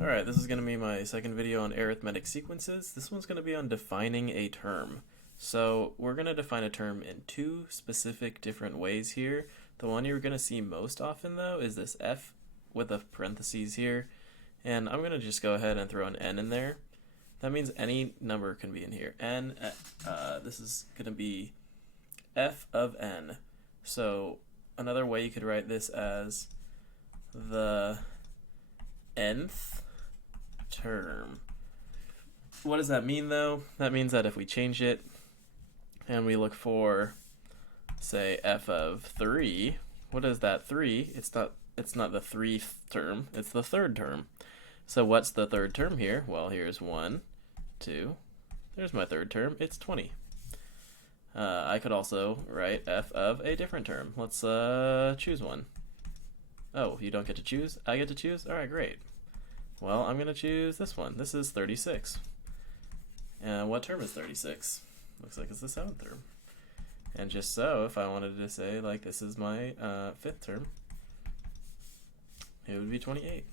Alright, this is going to be my second video on arithmetic sequences. This one's going to be on defining a term. So we're going to define a term in two specific different ways here. The one you're going to see most often though is this f with a parentheses here. And I'm going to just go ahead and throw an n in there. That means any number can be in here. This is going to be f of n. So another way you could write this as the nth term. What does that mean though? That means that if we change it and we look for, say, f of 3, what is that 3? It's not the 3th term, it's the 3rd term. So what's the 3rd term here? Well, here's 1, 2, there's my 3rd term, it's 20. I could also write f of a different term. Let's choose one. Oh, you don't get to choose? I get to choose? Alright, great. Well, I'm going to choose this one. This is 36. And what term is 36? Looks like it's the 7th term. And just so, if I wanted to say, like, this is my 5th term, it would be 28.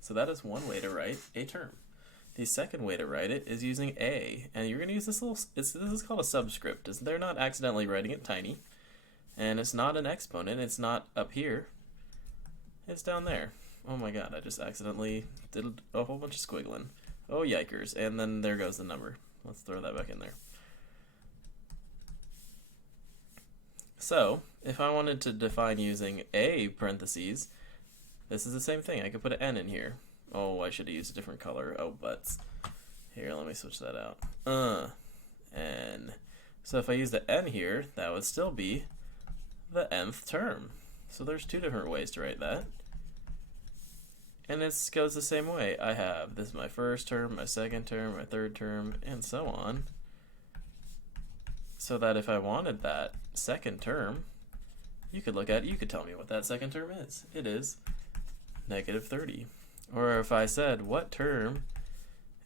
So that is one way to write a term. The second way to write it is using a. And you're going to use this little, this is called a subscript. They're not accidentally writing it tiny. And it's not an exponent. It's not up here. It's down there. Oh my god, I just accidentally did a whole bunch of squiggling. Oh yikers, and then there goes the number. Let's throw that back in there. So, if I wanted to define using a parentheses, this is the same thing. I could put an n in here. Oh, I should have used a different color. Oh, butts. Here, let me switch that out. N. So if I use the n here, that would still be the nth term. So there's two different ways to write that. And it goes the same way. I have, this is my 1st term, my 2nd term, my 3rd term, and so on. So that if I wanted that 2nd term, you could look at it, you could tell me what that 2nd term is. It is negative 30. Or if I said, what term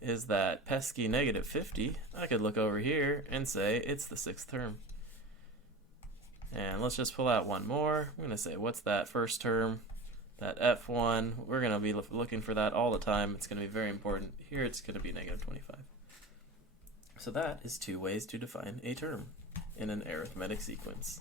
is that pesky negative 50, I could look over here and say it's the 6th term. And let's just pull out one more. I'm going to say, what's that 1st term? That f1, we're going to be looking for that all the time. It's going to be very important. Here it's going to be negative 25. So that is two ways to define a term in an arithmetic sequence.